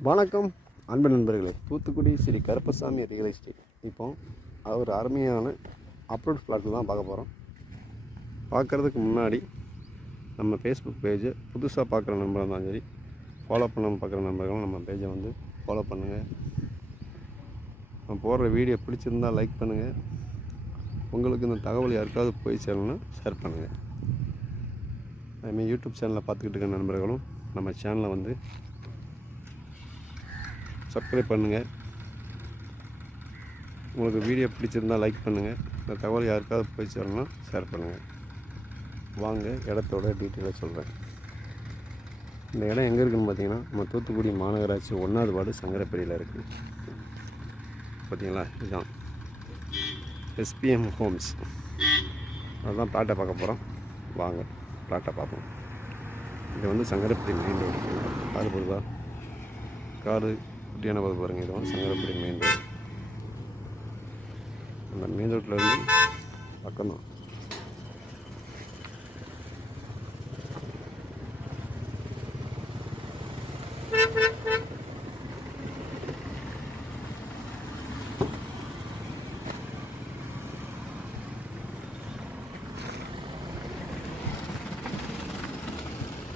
வணக்கம் அன்பு நண்பர்களே. தூத்துக்குடி ஸ்ரீ கருப்பசாமி ரியல் எஸ்டேட் இப்போ ஒரு அருமையான அப்லோட் ஃப்ளாட் தான் பார்க்க போகிறோம் பார்க்குறதுக்கு முன்னாடி நம்ம ஃபேஸ்புக் பேஜை புதுசாக பார்க்குற நண்பராக இருந்தாலும் சரி ஃபாலோ பண்ணாமல் பார்க்குற நண்பர்களும் நம்ம பேஜை வந்து ஃபாலோ பண்ணுங்கள் நம்ம போடுற வீடியோ பிடிச்சிருந்தா லைக் பண்ணுங்கள் உங்களுக்கு இந்த தகவல் யாருக்காவது போய் சேரணும்னா ஷேர் பண்ணுங்கள் அதுமாதிரி யூடியூப் சேனலில் பார்த்துக்கிட்டு இருக்க நண்பர்களும் நம்ம சேனலை வந்து சப்ஸ்கிரைப் பண்ணுங்கள் உங்களுக்கு வீடியோ பிடிச்சிருந்தா லைக் பண்ணுங்கள் இந்த தகவல் யாருக்காவது போய் சேரணும்னா ஷேர் பண்ணுங்கள் வாங்க இடத்தோட டீட்டெயிலாக சொல்கிறேன் இந்த இடம் எங்கே இருக்குன்னு பார்த்தீங்கன்னா நம்ம தூத்துக்குடி மாநகராட்சி ஒன்றாவது வார்டு சங்கரப்பேரியில் இருக்குது பார்த்தீங்களா இதுதான். எஸ்பிஎம் ஹோம்ஸ் அதுதான் பிளாட்டை பார்க்க போகிறோம் வாங்க பிளாட்டை பார்ப்போம். இது வந்து சங்கரப்பேரி மெயின் ரோடு கார் போடுதா காரு குட்டியான போது பாருங்கள் இது வந்து சங்கரப்படி மெயின் ரோடு அந்த மெயின் ரோட்டில் பக்கம்தான்.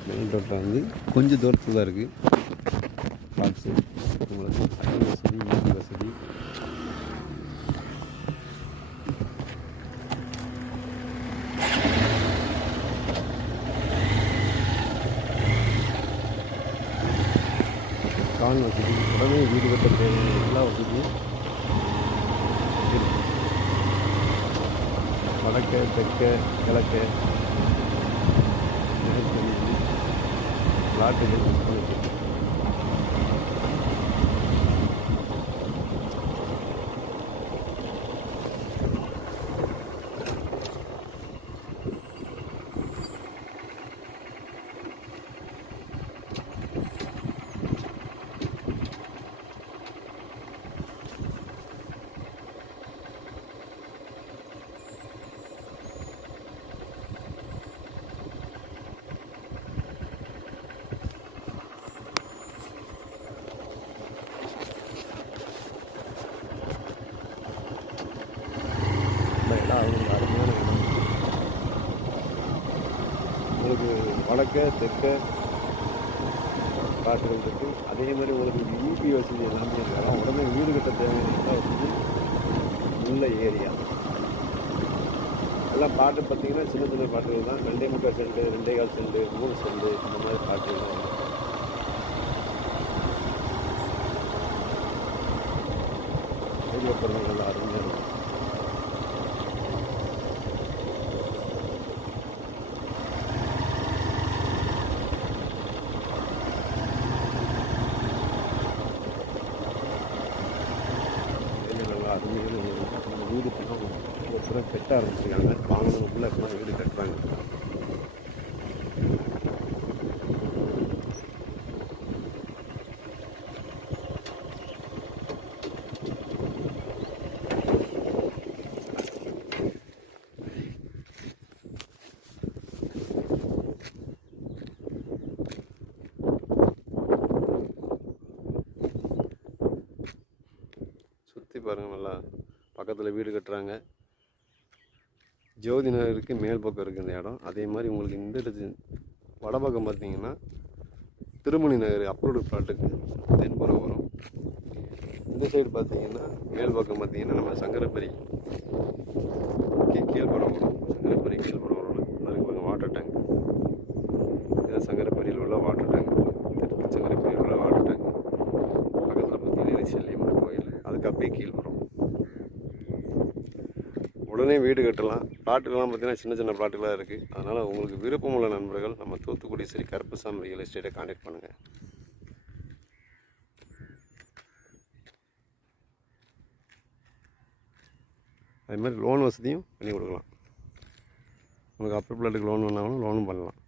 மெயின் ரோட்டில் வந்து கொஞ்சம் தூரத்தில் தான் இருக்குது பார்ட்ஸு உங்களுக்கு தண்ணி வசதி வீட்டு வசதி கான் வசதி உடனே வீடு கட்ட தேவையான எல்லா வசதியும் வடக்க தெற்க கிழக்க பிளாட்டுகள் விற்பனைக்கு இருக்கு. இந்த இடம் அவங்க அருமையான இடம் உங்களுக்கு வடக்க தெற்க காட்டுகள் இருக்கு. அதே மாதிரி உங்களுக்கு யூபி வசதி எல்லாமே இருக்கலாம் உடனே வீடு கட்ட தேவையான எல்லா வசதி உள்ள ஏரியா. எல்லாம் பாட்டு பார்த்தீங்கன்னா சின்ன சின்ன பாட்டுகள் தான். ரெண்டே முக்கால் செண்டு ரெண்டே கால் செண்டு மூணு செண்டு இந்த மாதிரி பாட்டுகள் தான் வரும். ஏரியா பொருள் நல்லா அருமையாக இருக்கும் வெளியே நல்லா அருமையான வீடு. அந்த வீடு பக்கம் ஒரு கட்ட ஆரம்பிச்சிருக்காங்க வாங்கினவங்களுக்குள்ள இப்போலாம் வீடு கட்டுறாங்க. சுற்றி பாருங்கள் நல்லா. பக்கத்தில் வீடு கட்டுறாங்க. ஜோதி நகருக்கு மேல் பக்கம் இருக்குது இந்த இடம். அதே மாதிரி உங்களுக்கு இந்த இடத்து வடபக்கம் பார்த்தீங்கன்னா திருமணி நகர் அப்ரூவ்டு பிளாட்டுக்கு தென்புறம் வரும். இந்த சைடு பார்த்தீங்கன்னா மேல் பக்கம் பார்த்தீங்கன்னா நம்ம சங்கரப்பரி கீ- வரும். சங்கரப்பரி கீழ்புறம் வரும். அதுக்கு பாருங்க வாட்டர் டேங்க் இது சங்கரப்பரியில் உள்ள வாட்டர் டேங்க் தெற்கு சங்கரப்பரியில் உள்ள வாட்டர் டேங்க் பக்கத்தில் பார்த்தீங்கன்னா செல்லியம்மன் கோயில். அதுக்கு அப்படியே கீழ் உடனே வீடு கட்டலாம். பிளாட்டுக்கெல்லாம் பார்த்திங்கன்னா சின்ன சின்ன பிளாட்டுகளாக இருக்குது அதனால் உங்களுக்கு விருப்பமுள்ள நண்பர்கள் நம்ம தூத்துக்குடி ஸ்ரீ கருப்பசாமி ரியல் எஸ்டேட்டை காண்டாக்ட் பண்ணுங்கள் அதே மாதிரி லோன் வசதியும் பண்ணி கொடுக்கலாம். உங்களுக்கு அப்பர் பிளாட்டுக்கு லோன் வேணாலும் லோனும் பண்ணலாம்.